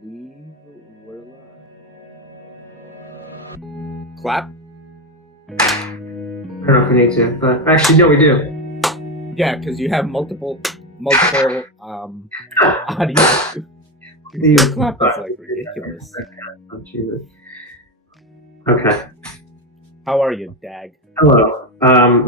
believe we're live. Clap? I don't know if we need to, but actually, no, we do. Yeah, because you have multiple audio. The clap is like ridiculous. Oh, Jesus. Okay. How are you, Dag? Hello.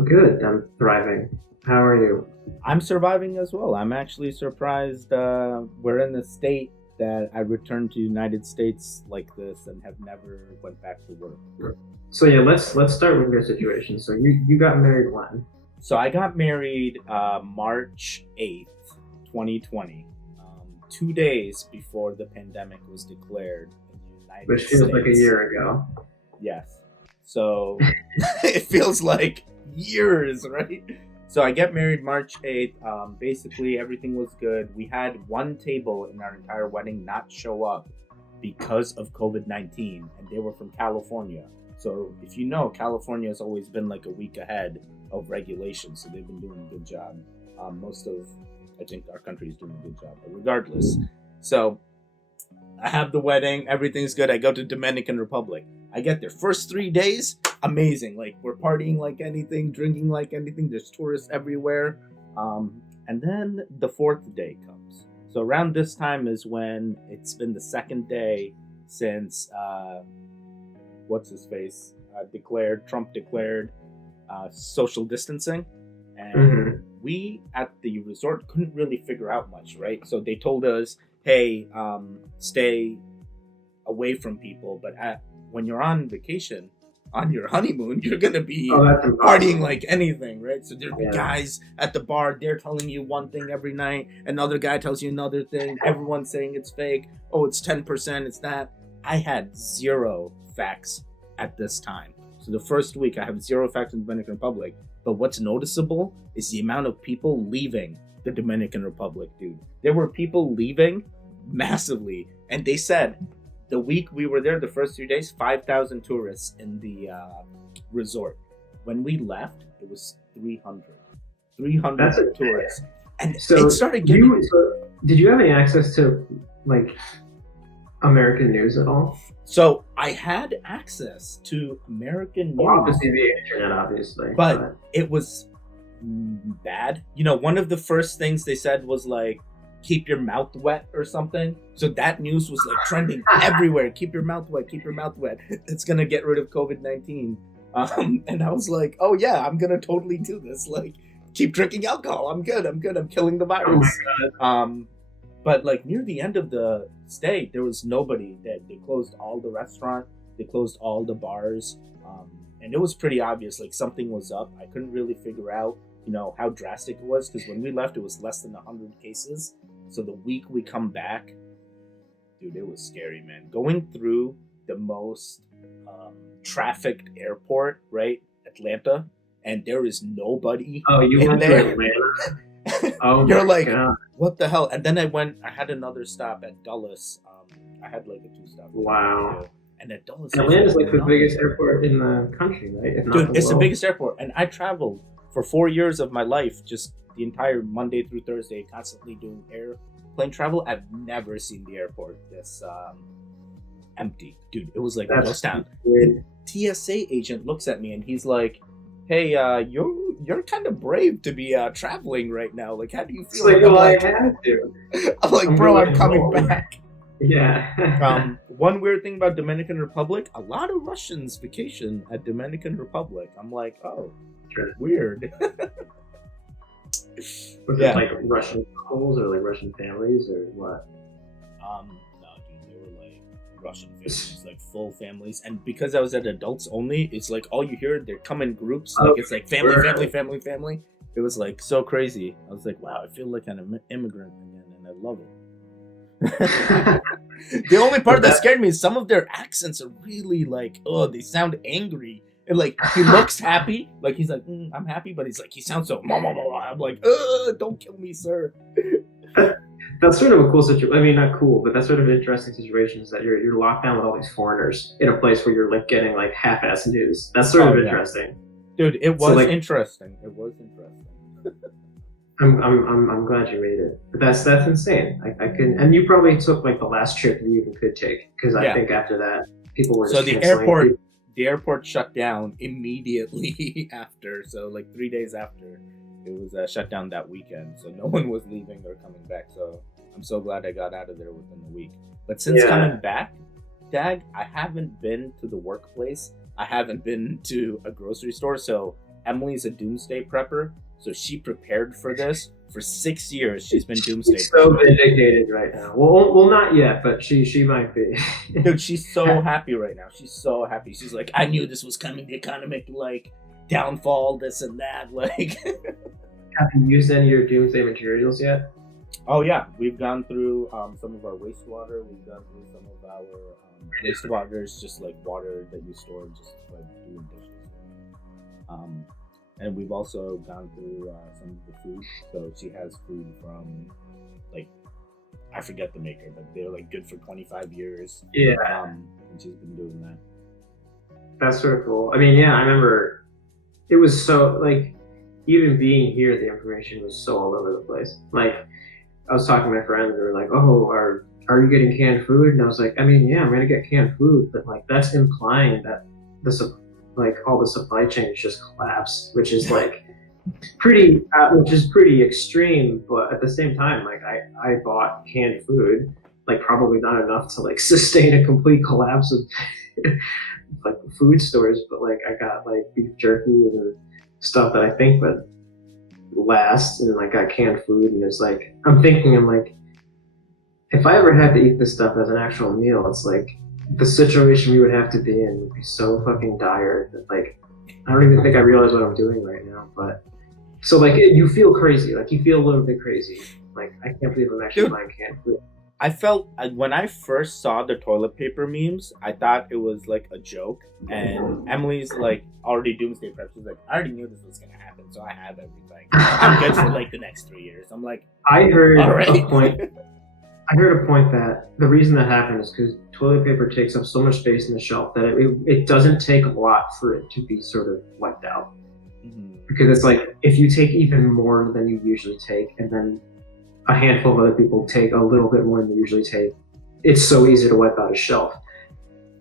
Good. I'm thriving. How are you? I'm surviving as well. I'm actually surprised we're in a state that I returned to United States like this and have never went back to work. So yeah, let's start with your situation. So you got married when? So I got married March 8th, 2020, 2 days before the pandemic was declared in the United States. Which feels like a year ago. Yes. So it feels like years, right? So I get married March 8th. Basically, everything was good. We had one table in our entire wedding not show up because of COVID-19, and they were from California. So if you know, California has always been like a week ahead of regulations, so they've been doing a good job. I think our country is doing a good job, but regardless. So I have the wedding, everything's good. I go to Dominican Republic. I get there. First 3 days, amazing. Like, we're partying like anything, drinking like anything. There's tourists everywhere. And then the fourth day comes. So around this time is when it's been the second day since, Trump declared social distancing. And we at the resort couldn't really figure out much, right? So they told us, hey, stay away from people, but when you're on vacation, on your honeymoon, you're gonna be partying like anything, right? So there'd be guys at the bar, they're telling you one thing every night, another guy tells you another thing, everyone's saying it's fake, oh, it's 10%, it's that. I had zero facts at this time. So the first week I have zero facts in the Dominican Republic, but what's noticeable is the amount of people leaving the Dominican Republic, dude. There were people leaving massively, and they said the week we were there, the first 3 days, 5,000 tourists in the resort. When we left, it was 300. 300 tourists. And so it started getting... did you have any access to, like, American news at all? So I had access to American news. Well, obviously the internet, obviously. But it was bad. You know, one of the first things they said was, like, keep your mouth wet or something. So that news was like trending everywhere. Keep your mouth wet, keep your mouth wet. It's going to get rid of COVID-19. And I was like, oh yeah, I'm going to totally do this. Like, keep drinking alcohol. I'm good. I'm killing the virus. But like near the end of the stay, there was nobody there. They closed all the restaurant. They closed all the bars. And it was pretty obvious, like something was up. I couldn't really figure out, you know, how drastic it was. Because when we left, it was less than 100 cases. So the week we come back, dude, it was scary, man. Going through the most trafficked airport, right? Atlanta, and there is nobody. Oh, you went to Atlanta? Oh, you're like, God. What the hell? And then I had another stop at Dulles. I had like a 2-stop. Wow. And at Dulles, Atlanta's like the biggest airport in the country, right? If not dude, it's the biggest airport. And I traveled for 4 years of my life, just the entire Monday through Thursday, constantly doing airplane travel. I've never seen the airport this empty. Dude, it was like a ghost town. The TSA agent looks at me and he's like, hey, you're kind of brave to be traveling right now. Like, how do you feel? Like, well, I had to. I'm like, bro, I'm coming back. Yeah. One weird thing about Dominican Republic, a lot of Russians vacation at Dominican Republic. I'm like, oh, weird. Was it like Russian couples or like Russian families or what? No, dude, they were like Russian families, like full families. And because I was at adults only, it's like all you hear, they come in groups. Like it's like family. It was like so crazy. I was like, wow, I feel like an immigrant again, and I love it. The only part that scared me is some of their accents are really like, oh, they sound angry. And like he looks happy, like he's like, I'm happy, but he's like, he sounds so. I'm like, don't kill me, sir. That's sort of a cool situation. I mean, not cool, but that's sort of an interesting situation. Is that you're locked down with all these foreigners in a place where you're like getting like half-ass news. That's sort of interesting, dude. It was interesting. It was interesting. I'm glad you made it. But that's insane. I can, and you probably took like the last trip you even could take, because I Yeah. think after that people were So just canceling. the airport shut down immediately after. So like 3 days after, it was shut down that weekend. So no one was leaving or coming back. So I'm so glad I got out of there within a week. But since Yeah. coming back, Dag, I haven't been to the workplace. I haven't been to a grocery store. So Emily's a doomsday prepper. So she prepared for this for 6 years. She's been doomsday She's so prepping. vindicated right now. Well, not yet, but she might be. Dude, she's so happy right now. She's so happy. She's like, I knew this was coming. The economic like downfall, this and that. Like, Have you used any of your doomsday materials yet? oh yeah, we've gone through some of our wastewater. We've gone through some of our wastewaters, just like water that you store just like doing dishes. Um, and we've also gone through some of the food. So she has food from like I forget the maker, but they're like good for 25 years. Yeah, And she's been doing that. that's sort of cool. I mean, yeah, I remember it was so like even being here, the information was so all over the place. Like I was talking to my friends, they were like, "Oh, are you getting canned food?" And I was like, "I mean, yeah, I'm gonna get canned food, but like that's implying that like all the supply chains just collapsed, which is like which is pretty extreme. But at the same time, like I bought canned food, like probably not enough to like sustain a complete collapse of like food stores, but like I got like beef jerky and stuff that I think would last, and like got canned food, and it's like I'm like if I ever had to eat this stuff as an actual meal, it's like the situation we would have to be in would be so fucking dire that like I don't even think I realize what I'm doing right now. But so like you feel crazy, like you feel a little bit crazy. Like I can't believe I'm actually Dude, buying canned food. I felt when I first saw the toilet paper memes, I thought it was like a joke. And Emily's like already doomsday prep. She's like, I already knew this was gonna happen, so I have everything. I'm good for like the next 3 years. I'm like, I heard all a right. point. I heard a point that the reason that happened is because toilet paper takes up so much space in the shelf that it doesn't take a lot for it to be sort of wiped out. Mhm. Because it's like if you take even more than you usually take, and then a handful of other people take a little bit more than they usually take, it's so easy to wipe out a shelf.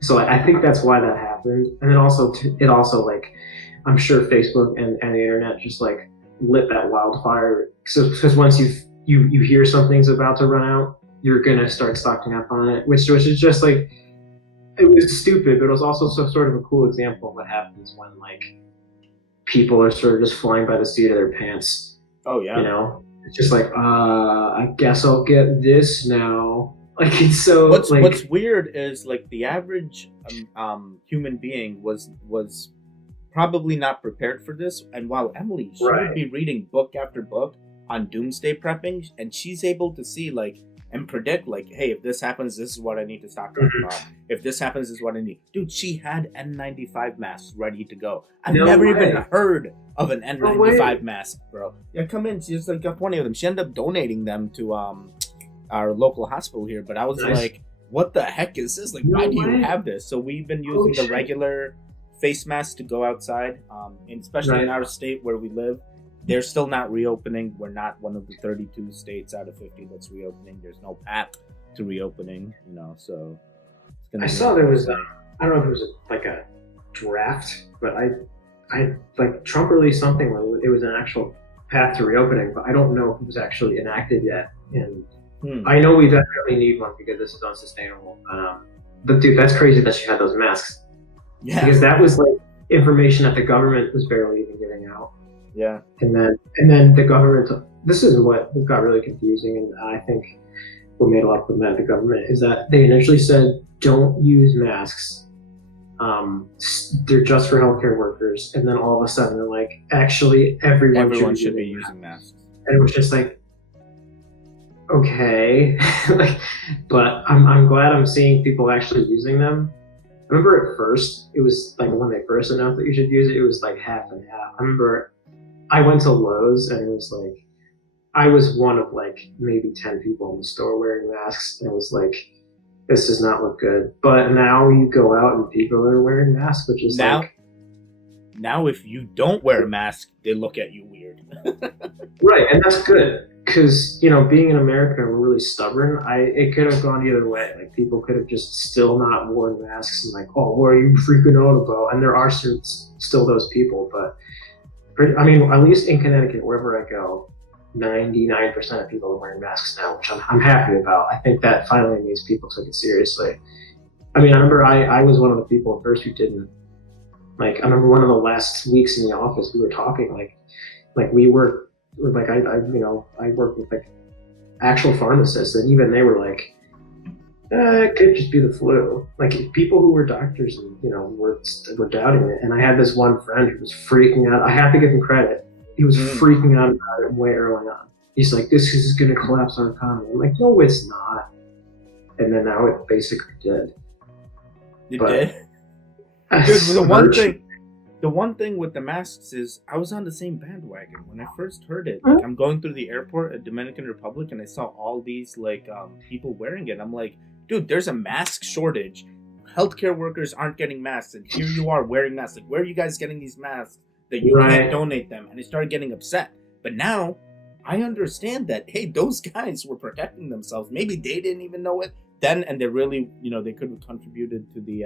So I think that's why that happened. And then also, it also like, I'm sure Facebook and the internet just like lit that wildfire. So because once you hear something's about to run out, you're gonna start stocking up on it, which is just like it was stupid, but it was also sort of a cool example of what happens when like people are sort of just flying by the seat of their pants. Oh You yeah. know, it's just like I guess I'll get this now. Like it's so What's like weird is like the average human being was probably not prepared for this. And while Emily, she would right. be reading book after book on doomsday prepping, and she's able to see like and predict like, hey, if this happens, this is what I need to stock up on. Mhm. If this happens, this is what I need. Dude, she had N95 masks ready to go. I've No never even way. heard of an No way. N95 mask, bro. Yeah, come in. She's like got 20 of them. She ended up donating them to our local hospital here. But I was Nice. like, what the heck is this? Like, why No do you way. have this? So we've been Holy using the shit. regular face masks to go outside, and especially in Right. our state where we live. They're still not reopening. We're not one of the 32 states out of 50 that's reopening. There's no path to reopening, so it's gonna I be saw there was interesting. I don't know if it was like a draft, but I like Trump released something where it was an actual path to reopening, but I don't know if it was actually enacted yet. And Hmm. I know we definitely need one because this is unsustainable. But dude, that's crazy that she had those masks, Yeah, because that was like information that the government was barely even giving out. yeah. And then the government. This is what got really confusing, and I think what made a lot of people mad at the government is that they initially said don't use masks. They're just for healthcare workers, and then all of a sudden they're like, actually, everyone Everyone should be should be using masks. using masks. And it was just like, okay, like, but I'm glad I'm seeing people actually using them. I remember at first it was like when they first announced that you should use it, it was like half and half. I remember I went to Lowe's and it was like I was one of like maybe 10 people in the store wearing masks, and it was like this does not look good. But now you go out and people are wearing masks, which is Now, like now if you don't wear a mask, they look at you weird. Right, and that's good because being in America, we're really stubborn. It could have gone either way. Like people could have just still not worn masks and like, oh, what are you freaking out about? And there are still those people, but I mean, at least in Connecticut, wherever I go, 99% of people are wearing masks now, which I'm happy about. I think that finally means people took it seriously. I mean, I remember I was one of the people at first who didn't. Like, I remember one of the last weeks in the office, we were talking, like we were, like, I worked with, like, actual pharmacists, and even they were like, it could just be the flu. Like, people who were doctors, were doubting it. And I had this one friend who was freaking out. I have to give him credit. He was freaking out about it way early on. He's like, this is going to collapse our economy. I'm like, no, it's not. And then now it basically did. It did? Dude, the one thing with the masks is I was on the same bandwagon when I first heard it. Like, I'm going through the airport at Dominican Republic and I saw all these people wearing it. I'm like, dude, there's a mask shortage. Healthcare workers aren't getting masks, and here you are wearing masks. Like, where are you guys getting these masks that you can't donate them? And I started getting upset. But now I understand that, hey, those guys were protecting themselves. Maybe they didn't even know it then, and they really, they could have contributed to the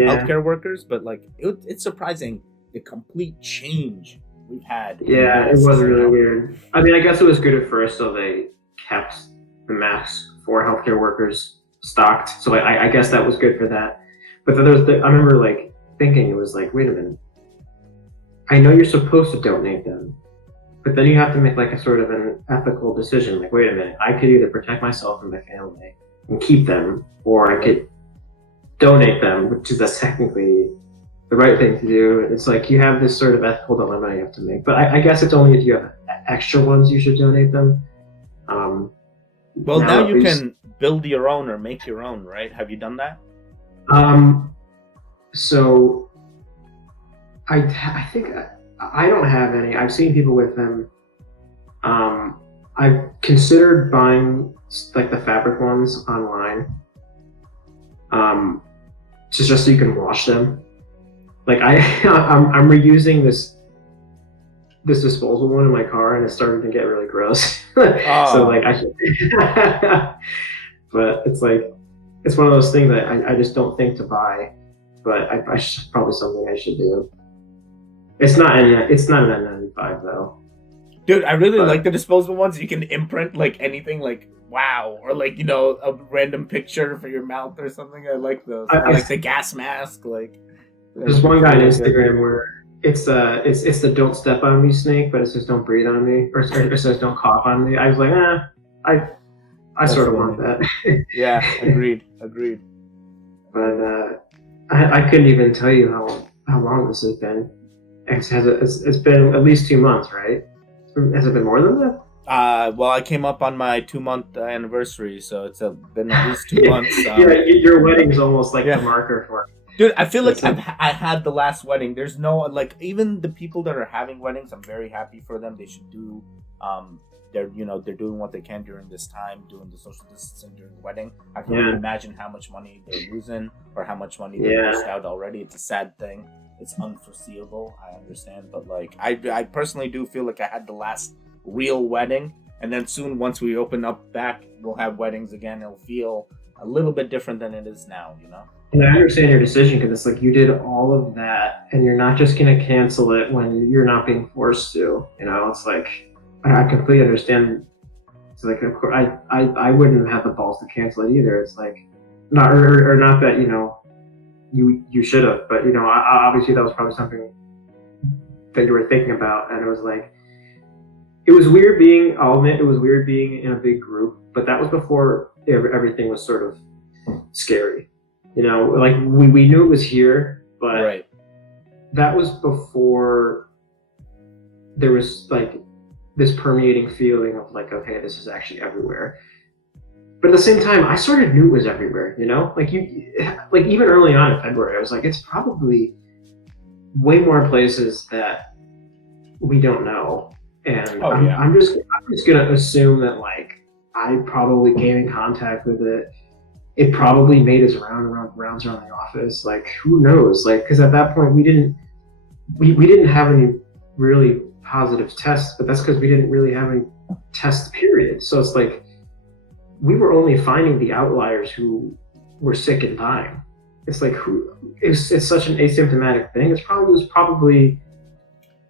healthcare workers. But like, it's surprising the complete change we've had. Yeah, it was really weird. I mean, I guess it was good at first, so they kept the masks for healthcare workers stocked. So I guess that was good for that. But then I remember like thinking, it was like, wait a minute. I know you're supposed to donate them, but then you have to make like a sort of an ethical decision. Like, wait a minute, I could either protect myself and my family and keep them, or I could donate them, which is technically the right thing to do. It's like you have this sort of ethical dilemma you have to make. But I guess it's only if you have extra ones you should donate them. Well, now you can build your own or make your own, right? Have you done that? So I think I don't have any. I've seen people with them. I've considered buying like the fabric ones online, just so you can wash them. Like I'm reusing this disposable one in my car, and it's starting to get really gross. So like I should, but it's like it's one of those things that I just don't think to buy, but I should, probably something I should do. It's not an N95 though. Dude, I really like the disposable ones. You can imprint like anything, like wow, or like a random picture for your mouth or something. I like those. I like the gas mask. Like there's one guy on Instagram where it's the don't step on me snake, but it says don't breathe on me, or it says don't cough on me. I was like, I sort of want that. Yeah, agreed. But I couldn't even tell you how long this has been. It's been at least 2 months, right? Has it been more than that? Well, I came up on my 2-month anniversary, so it's been at least 2 months. Yeah, your wedding is almost like the marker for it. Dude, I feel like I had the last wedding. There's no, like, even the people that are having weddings, I'm very happy for them. They should do, they're doing what they can during this time, doing the social distancing during the wedding. I can only imagine how much money they're losing or how much money they lost out already. It's a sad thing. It's unforeseeable. I understand, but like, I personally do feel like I had the last real wedding, and then soon, once we open up back, we'll have weddings again. It'll feel a little bit different than it is now, And I understand your decision, because it's like you did all of that, and you're not just going to cancel it when you're not being forced to. It's like I completely understand. It's like, of course, I wouldn't have the balls to cancel it either. It's like not that you should have, but obviously that was probably something that you were thinking about, and it was like it was weird being. I'll admit it was weird being in a big group, but that was before everything was sort of scary. Like we knew it was here, but that was before there was like this permeating feeling of like, okay, this is actually everywhere. But at the same time, I sort of knew it was everywhere, like even early on in February, I was like, it's probably way more places that we don't know. And I'm just going to assume that like, I probably came in contact with it. It probably made its rounds around the office. Like, who knows? Like, because at that point we didn't we didn't have any really positive tests, but that's because we didn't really have any tests, period. So it's like we were only finding the outliers who were sick and dying. It's like it's such an asymptomatic thing. It was probably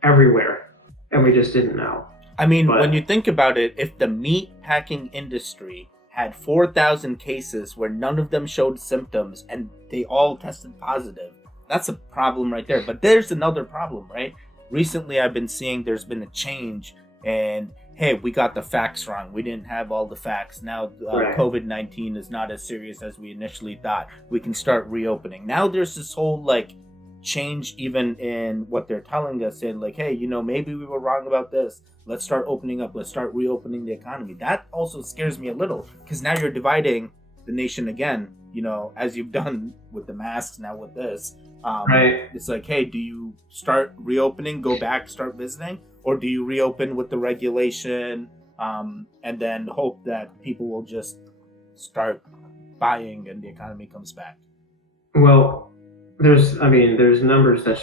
everywhere, and we just didn't know. I mean, when you think about it, if the meat packing industry had 4,000 cases where none of them showed symptoms and they all tested positive, that's a problem right there. But there's another problem, right? Recently, I've been seeing there's been a change, and hey, we got the facts wrong. We didn't have all the facts. Now, COVID-19 is not as serious as we initially thought. We can start reopening. Now there's this whole like change even in what they're telling us, in like, hey, maybe we were wrong about this. Let's start opening up. Let's start reopening the economy. That also scares me a little, because now you're dividing the nation again, as you've done with the masks, now with this. It's like, hey, do you start reopening, go back, start visiting? Or do you reopen with the regulation and then hope that people will just start buying and the economy comes back? Well, there's numbers that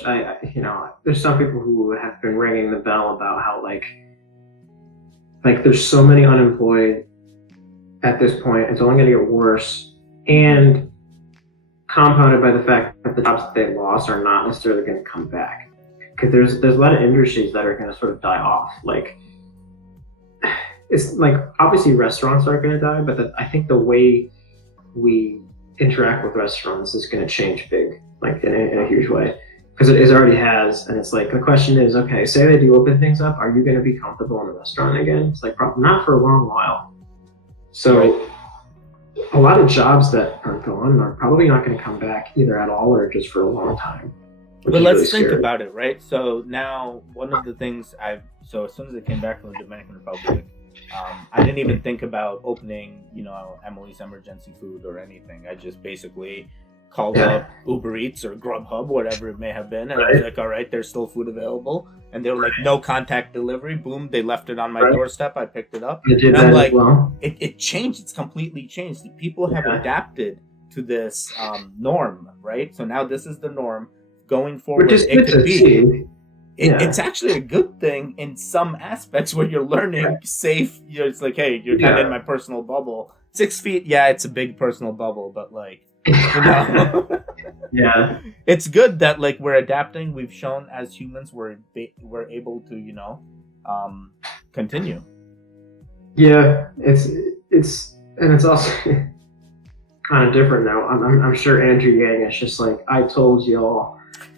there's some people who have been ringing the bell about how like there's so many unemployed at this point. It's only going to get worse, and compounded by the fact that the jobs that they lost are not necessarily going to come back, because there's a lot of industries that are going to sort of die off. Like, it's like, obviously restaurants are going to die, but I think the way we interact with restaurants is going to change big, like in a huge way, because it already has. And it's like, the question is, okay, say they do open things up, are you going to be comfortable in a restaurant again? It's like, not for a long while. So a lot of jobs that are gone are probably not going to come back either at all or just for a long time. But let's think about it, right? So now, one of the things so as soon as I came back from the Dominican Republic, I didn't even think about opening, Emily's Emergency Food or anything. I just basically called up Uber Eats or Grubhub, whatever it may have been, and I was like, all right, there's still food available. And they were like, no contact delivery. Boom, they left it on my doorstep. I picked it up. And I'm like, it changed. It's completely changed. The people have adapted to this norm, right? So now this is the norm. Going forward, it could be. It's actually a good thing in some aspects where you're learning safe. It's like, hey, you're kind of in my personal bubble. 6 feet, it's a big personal bubble, but like, it's good that like we're adapting. We've shown as humans we're able to continue. Yeah, it's also kind of different now. I'm sure Andrew Yang is just like, I told y'all.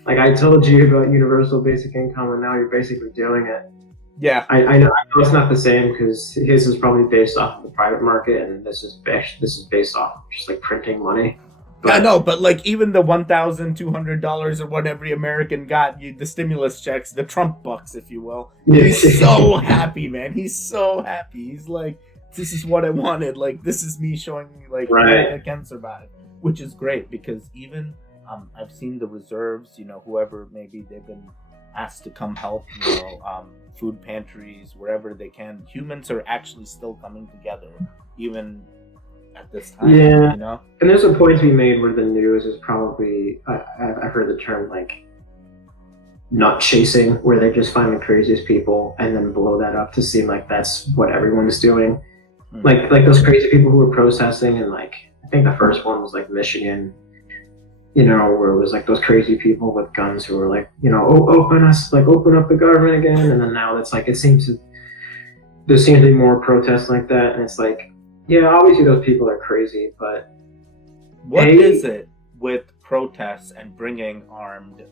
Like, I told you about universal basic income, and now you're basically doing it. Yeah, I know it's not the same, because his is probably based off of the private market, and this is based off of just like printing money. But, I know, but like even the $1,200 or what every American got, the stimulus checks, the Trump bucks, if you will. He's so happy, man. He's so happy. He's like, this is what I wanted. Like, this is me showing you, like, I can survive, which is great, because even. I've seen the reserves, whoever maybe they've been asked to come help, food pantries, wherever they can. Humans are actually still coming together, even at this time. Yeah, and there's a point to be made where the news is probably, I've heard the term like nut chasing, where they just find the craziest people and then blow that up to seem like that's what everyone is doing. Mm-hmm. Like those crazy people who were protesting, and like, I think the first one was like Michigan, where it was like those crazy people with guns who were like, open up the government again. And then now it's like, there seems to be more protests like that. And it's like, obviously those people are crazy, but what is it with protests and bringing armed,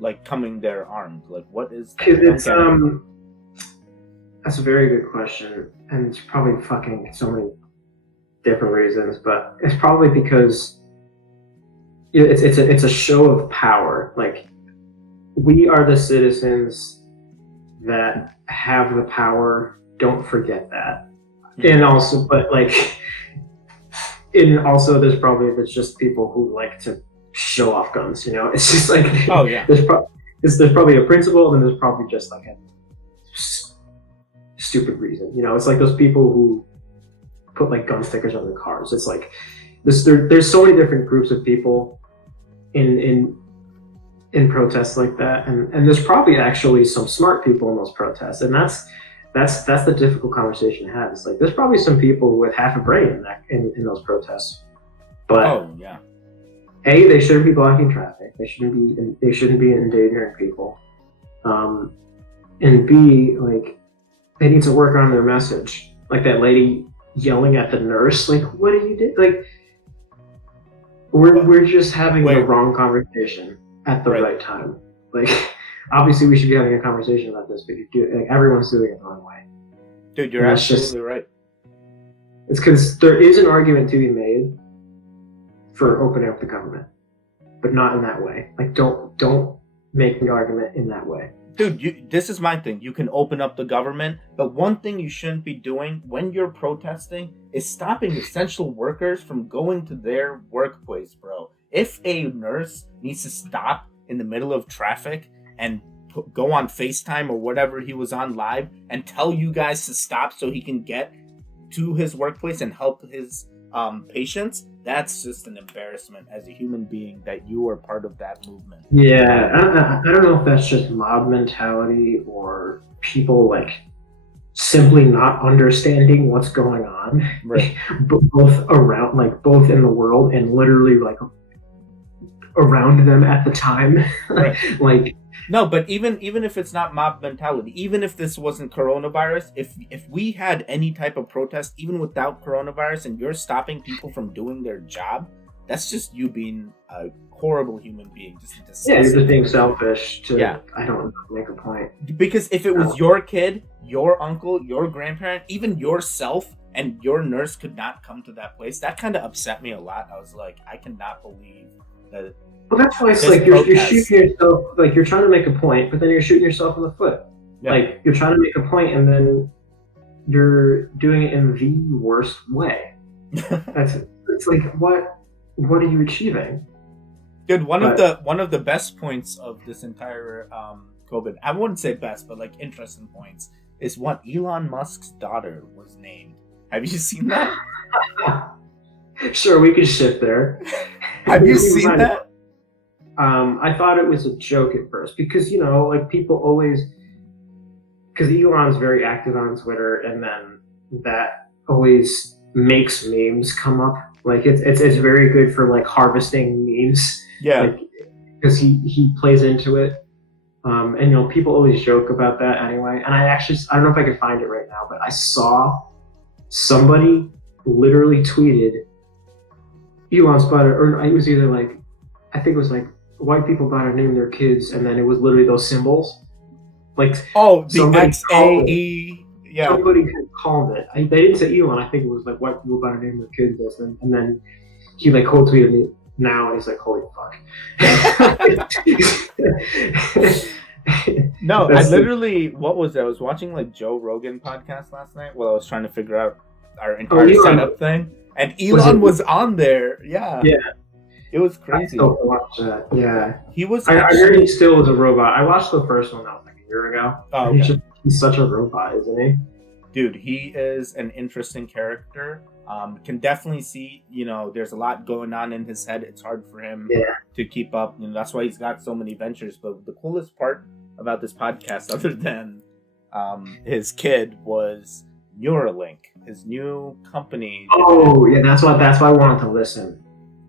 like coming there armed? Like, what is that? That's a very good question. And it's probably fucking so many different reasons, but it's probably because it's a show of power. Like, we are the citizens that have the power. Don't forget that. And also, there's just people who like to show off guns. It's just like, there's probably a principle, and then there's probably just like a stupid reason. It's like those people who put like gun stickers on their cars. It's like there's so many different groups of people in in protests like that, and there's probably actually some smart people in those protests, and that's the difficult conversation to have. It's like there's probably some people with half a brain in those protests, but A, they shouldn't be blocking traffic. They shouldn't be endangering people, and B, like they need to work on their message. Like that lady yelling at the nurse, like, what do you do? Like, we're just having the wrong conversation at the right time. Like, obviously we should be having a conversation about this, but everyone's doing it the wrong way. Dude, you're absolutely right. It's because there is an argument to be made for opening up the government, but not in that way. Like, don't make the argument in that way. Dude, this is my thing. You can open up the government, but one thing you shouldn't be doing when you're protesting is stopping essential workers from going to their workplace, bro. If a nurse needs to stop in the middle of traffic and go on FaceTime or whatever he was on live and tell you guys to stop so he can get to his workplace and help his patients, that's just an embarrassment as a human being that you are part of that movement. Yeah, I don't know if that's just mob mentality or people like simply not understanding what's going on, right? both in the world and literally like around them at the time, right. Like. No, but even if it's not mob mentality, even if this wasn't coronavirus, if we had any type of protest, even without coronavirus, and you're stopping people from doing their job, that's just you being a horrible human being. You're just being selfish I don't make a point. Because if it was your kid, your uncle, your grandparent, even yourself, and your nurse could not come to that place, that kind of upset me a lot. I was like, I cannot believe that. Well, that's why it's like you're shooting yourself, like you're trying to make a point, but then you're shooting yourself in the foot. Yeah. Like you're trying to make a point and then you're doing it in the worst way. It's like what are you achieving? Dude, one of the best points of this entire COVID, I wouldn't say best, but like interesting points, is what Elon Musk's daughter was named. Have you seen that? Sure, we could shift there. Have you seen that? I thought it was a joke at first because, like people always, because Elon's very active on Twitter, and then that always makes memes come up. Like it's very good for like harvesting memes. Yeah. Like, because he plays into it. And people always joke about that anyway. And I don't know if I can find it right now, but I saw somebody literally tweeted Elon's daughter, or it was either like, I think it was like, white people better name their kids, and then it was literally those symbols. Like, the XAE. Yeah. Somebody called it. They didn't say Elon. I think it was like white people better name their kids this, and then he like quote tweeted me now, and he's like, "Holy fuck." No, I literally, what was that? I was watching like Joe Rogan podcast last night while I was trying to figure out our entire setup thing, and Elon was on there. Yeah. Yeah. It was crazy. I watched that. Yeah. He was. I heard he still was a robot. I watched the first one that was like a year ago. Oh, okay. He's such a robot, isn't he? Dude, he is an interesting character. Can definitely see, there's a lot going on in his head. It's hard for him to keep up. That's why he's got so many ventures. But the coolest part about this podcast, other than his kid, was Neuralink, his new company. Oh, yeah, that's why I wanted to listen.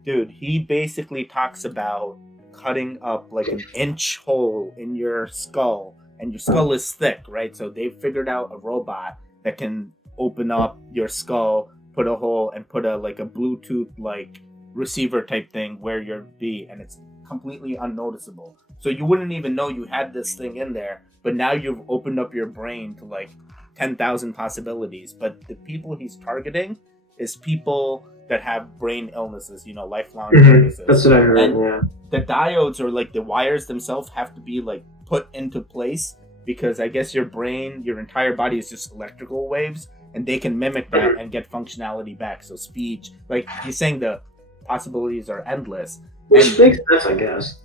Dude, he basically talks about cutting up like an inch hole in your skull, and your skull is thick, right? So they figured out a robot that can open up your skull, put a hole, and put a Bluetooth like receiver type thing where you'll be, and it's completely unnoticeable. So you wouldn't even know you had this thing in there, but now you've opened up your brain to like 10,000 possibilities. But the people he's targeting is people that have brain illnesses, lifelong illnesses. That's what I heard. And the diodes, or like the wires themselves, have to be like put into place, because I guess your brain, your entire body is just electrical waves, and they can mimic that and get functionality back. So speech, like he's saying, the possibilities are endless. Which makes sense, I guess.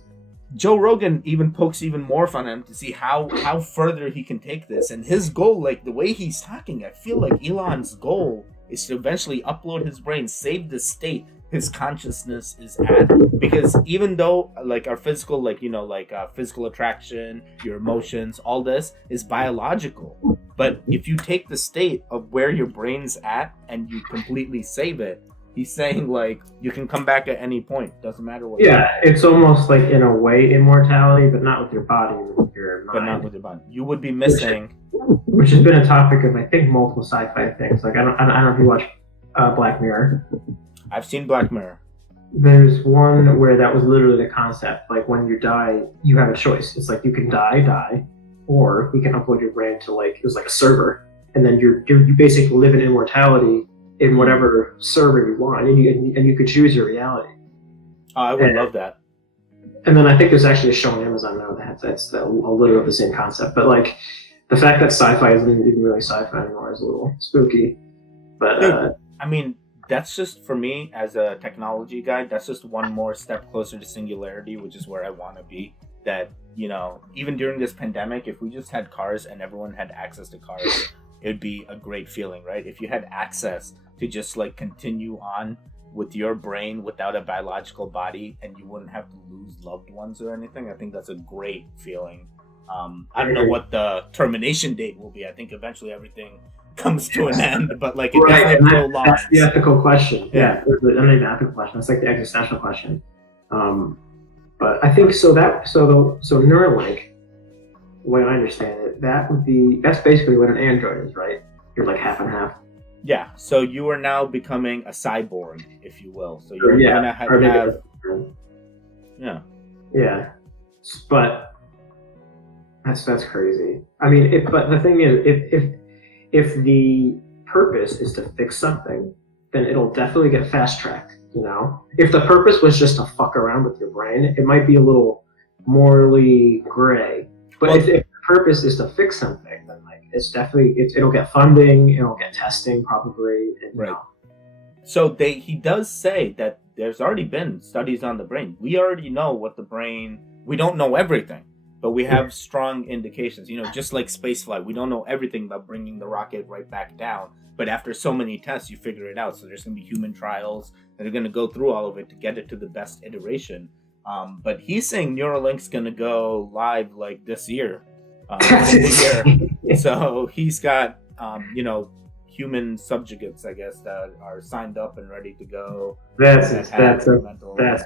Joe Rogan even pokes even more fun at him to see how further he can take this. And his goal, like the way he's talking, I feel like Elon's goal is to eventually upload his brain, save the state, his consciousness is at. Because even though like our physical, like, you know, like physical attraction, your emotions, all this is biological. But if you take the state of where your brain's at and you completely save it, he's saying like you can come back at any point. Doesn't matter what. Yeah, it's almost like in a way immortality, but not with your body, with your mind. But not with your body. You would be missing. Which has been a topic of I think multiple sci-fi things. Like I don't know if you watch Black Mirror. I've seen Black Mirror. There's one where that was literally the concept. Like when you die, you have a choice. It's like you can die, or we can upload your brain to like it was like a server, and then you basically live in immortality in whatever server you want, and you could choose your reality. Oh, I would love that. And then I think there's actually a show on Amazon now that's a little of the same concept. But like the fact that sci-fi isn't even really sci-fi anymore is a little spooky. But dude, I mean, that's just for me as a technology guy. That's just one more step closer to singularity, which is where I want to be. That, you know, even during this pandemic, if we just had cars and everyone had access to cars, it would be a great feeling, right? If you had access to just like continue on with your brain without a biological body and you wouldn't have to lose loved ones or anything, I think that's a great feeling. I don't know what the termination date will be. I think eventually everything comes to an end, but like it definitely prolongs. That's the ethical question. Yeah, not even the ethical question. It's like the existential question. But I think so Neuralink, the way I understand it, that's basically what an android is, right? You're like half and half. Yeah, so you are now becoming a cyborg, if you will. So you're gonna have yeah, but that's crazy. I mean, but the thing is, if the purpose is to fix something, then it'll definitely get fast tracked. You know, if the purpose was just to fuck around with your brain, it might be a little morally gray. But if the purpose is to fix something, then like it's definitely it'll get funding, it'll get testing probably. Right. So he does say that there's already been studies on the brain. We already know what the brain. We don't know everything, but we have strong indications. You know, just like spaceflight, we don't know everything about bringing the rocket right back down. But after so many tests, you figure it out. So there's going to be human trials that are going to go through all of it to get it to the best iteration. But he's saying Neuralink's going to go live like this year. So he's got, human subjugates, I guess, that are signed up and ready to go. That's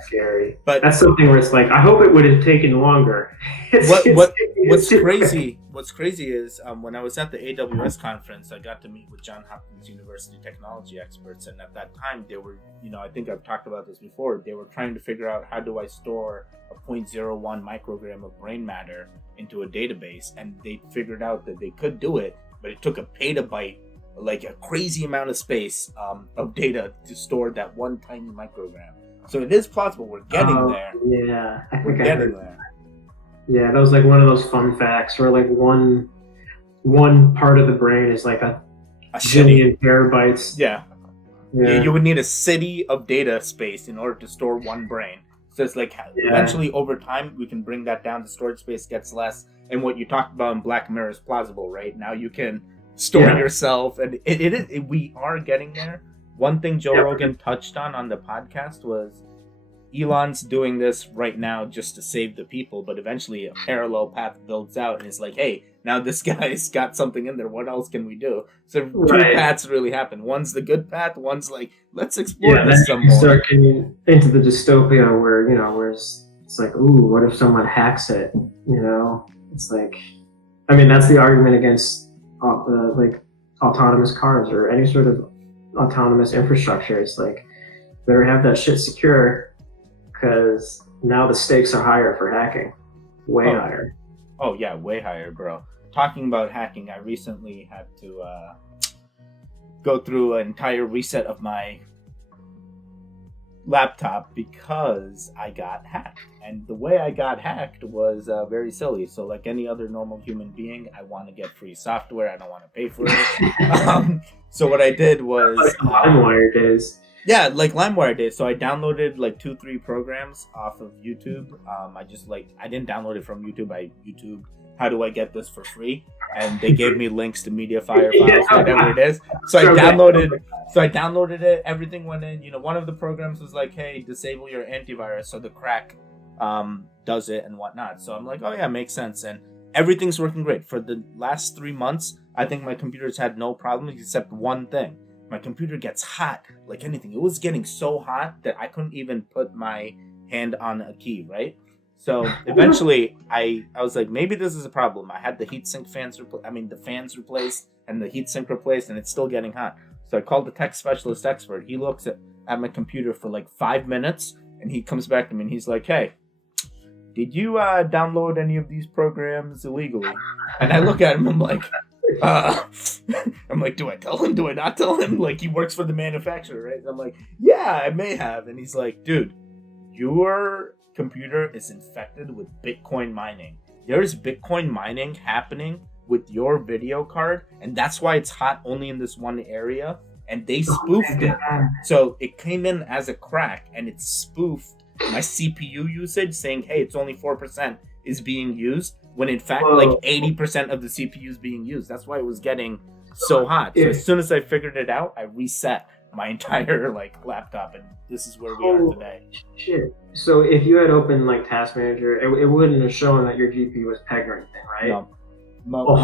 scary. But that's something where it's like, I hope it would have taken longer. What's crazy is when I was at the AWS conference, I got to meet with Johns Hopkins University technology experts, and at that time they were, I think I've talked about this before, they were trying to figure out how do I store a 0.01 microgram of brain matter into a database, and they figured out that they could do it, but it took a petabyte, like a crazy amount of space of data to store that one tiny microgram. So it is plausible. We're getting there. Yeah, I think we're getting there. Yeah, that was like one of those fun facts where like one part of the brain is like a zillion terabytes. Yeah. You would need a city of data space in order to store one brain. So it's like eventually over time we can bring that down. The storage space gets less, and what you talked about in Black Mirror is plausible, right? Now you can store yourself, and we are getting there. One thing Joe Rogan touched on the podcast was Elon's doing this right now just to save the people, but eventually a parallel path builds out, and it's like, hey, now this guy's got something in there. What else can we do? So two paths really happen. One's the good path. One's like, let's explore this some more. Start getting into the dystopia where it's like, ooh, what if someone hacks it? It's like, I mean, that's the argument against like autonomous cars or any sort of autonomous infrastructure. It's like, better have that shit secure, because now the stakes are higher for hacking, way higher. Oh yeah, way higher, bro. Talking about hacking, I recently had to go through an entire reset of my laptop because I got hacked. And the way I got hacked was very silly. So like any other normal human being, I want to get free software. I don't want to pay for it. So what I did was... Like LimeWire days. Yeah, like LimeWire days. So I downloaded like 2-3 programs off of YouTube. I didn't download it from YouTube. I YouTube how do I get this for free? And they gave me links to MediaFire files, whatever it is. So I downloaded it. Everything went in. One of the programs was like, hey, disable your antivirus so the crack does it and whatnot. So I'm like, oh yeah, makes sense. And everything's working great. For the last 3 months, I think my computer's had no problems except one thing. My computer gets hot like anything. It was getting so hot that I couldn't even put my hand on a key, right? So eventually I was like, maybe this is a problem. I had the heatsink the fans replaced and the heatsink replaced, and it's still getting hot. So I called the tech specialist expert. He looks at my computer for like 5 minutes, and he comes back to me and he's like, hey, did you download any of these programs illegally? And I look at him, I'm like, do I tell him? Do I not tell him? Like, he works for the manufacturer, right? And I'm like, yeah, I may have. And he's like, dude, your computer is infected with Bitcoin mining. There's Bitcoin mining happening with your video card, and that's why it's hot only in this one area. And they spoofed it. So it came in as a crack, and it spoofed my CPU usage, saying, hey, it's only 4% is being used, when in fact, like 80% of the CPU is being used. That's why it was getting so hot. So as soon as I figured it out, I reset my entire laptop, and this is where we are today. Shit. So if you had opened Task Manager, it wouldn't have shown that your GPU was pegged or anything, right? No.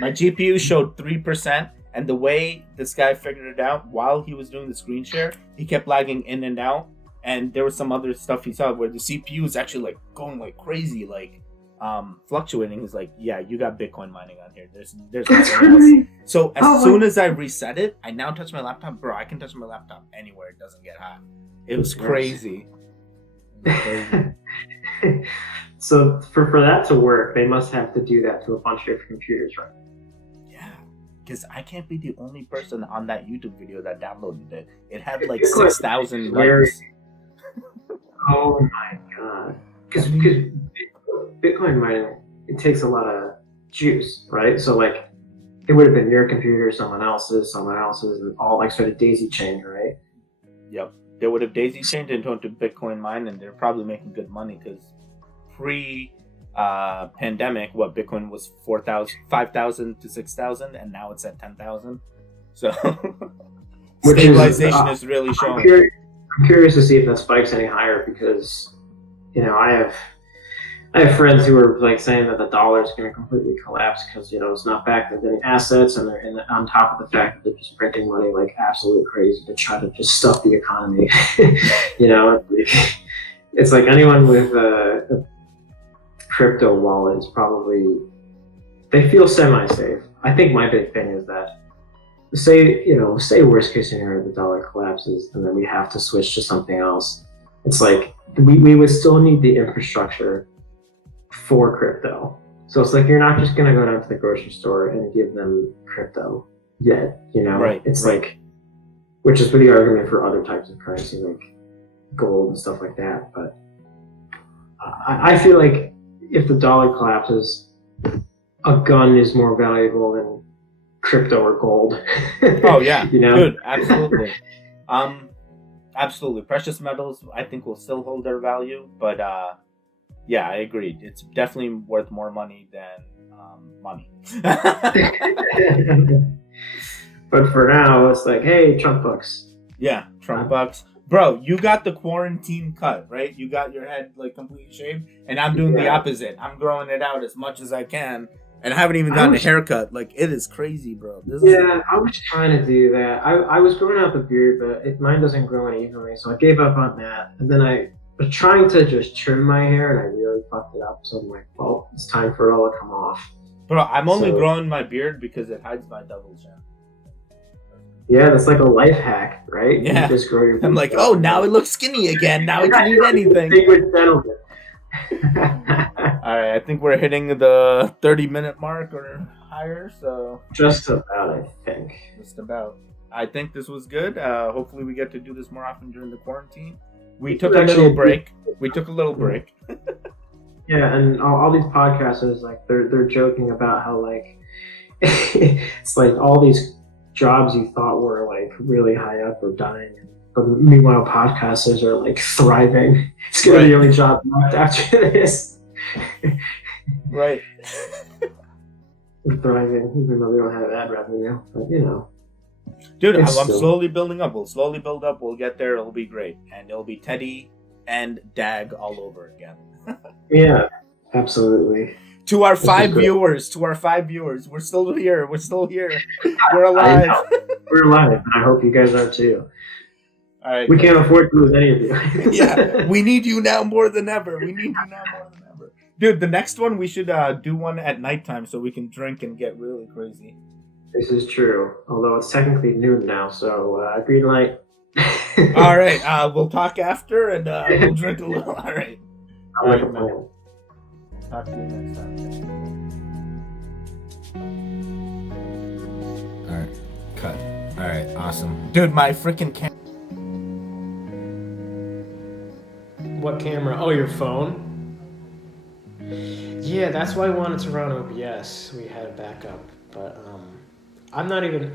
My GPU showed 3%, and the way this guy figured it out, while he was doing the screen share, he kept lagging in and out, and there was some other stuff he saw where the CPU is actually going like crazy, fluctuating. He's like, yeah, you got Bitcoin mining on here. There's nothing else. So as soon as I reset it, I now touch my laptop. Bro, I can touch my laptop anywhere. It doesn't get hot. It was crazy. So for that to work, they must have to do that to a bunch of different computers, right? Yeah, because I can't be the only person on that YouTube video that downloaded it. It had 6,000 likes. Oh my god! Because Bitcoin mining, it takes a lot of juice, right? So it would have been your computer, someone else's, and all sort of daisy chained, right? Yep. They would have daisy chained into Bitcoin mine, and they're probably making good money because pre-pandemic, Bitcoin was 5,000 to 6,000, and now it's at 10,000. So stabilization is really showing. I'm curious to see if that spikes any higher because, I have friends who are saying that the dollar is going to completely collapse because it's not backed with any assets, and they're on top of the fact that they're just printing money absolutely crazy to try to just stuff the economy. It's like anyone with a crypto wallet is probably, they feel semi-safe. I think my big thing is that say worst case scenario the dollar collapses and then we have to switch to something else. It's we would still need the infrastructure for crypto. So it's you're not just going to go down to the grocery store and give them crypto yet, Right. It's which is for the argument for other types of currency like gold and stuff like that. But I feel if the dollar collapses, a gun is more valuable than crypto or gold. Oh yeah, Dude, absolutely. Absolutely. Precious metals, I think, will still hold their value, but yeah, I agree. It's definitely worth more money than money. But for now, it's hey, Trump bucks. Yeah, Trump bucks. Bro, you got the quarantine cut, right? You got your head completely shaved, and I'm doing the opposite. I'm growing it out as much as I can. And I haven't even gotten a haircut. It is crazy, bro. I was trying to do that. I was growing out the beard, but mine doesn't grow unevenly, so I gave up on that. And then I was trying to just trim my hair, and I really fucked it up. So I'm like, well, it's time for it all to come off. Bro, I'm only growing my beard because it hides my double chin. Yeah, that's like a life hack, right? Yeah. You just grow your beard. I'm like, oh, now it looks skinny again. Now I can eat anything. Distinguished gentleman. All right, I think we're hitting the 30-minute mark or higher, so just about, I think. Just about. I think this was good. Hopefully, we get to do this more often during the quarantine. We took a little break. Yeah, and all these podcasters, they're joking about how it's all these jobs you thought were really high up are dying. But meanwhile, podcasters are thriving. It's gonna be the only job left after this. Right. We're thriving, even though we don't have ad revenue. But you know, dude, I'm still... slowly building up. We'll slowly build up. We'll get there. It'll be great, and it'll be Teddy and Dag all over again. Yeah, absolutely. To our 5 viewers, we're still here. We're alive. We're alive. I hope you guys are too. All right, we can't afford to lose any of you. Yeah, we need you now more than ever. Dude, the next one we should do one at nighttime so we can drink and get really crazy. This is true, although it's technically noon now, so green light. All right, we'll talk after and we'll drink a little. All right. I like a plan. Talk to you next time. All right, cut. All right, awesome, dude. My freaking What camera? Oh, your phone? Yeah, that's why we wanted to run OBS. We had a backup, but I'm not even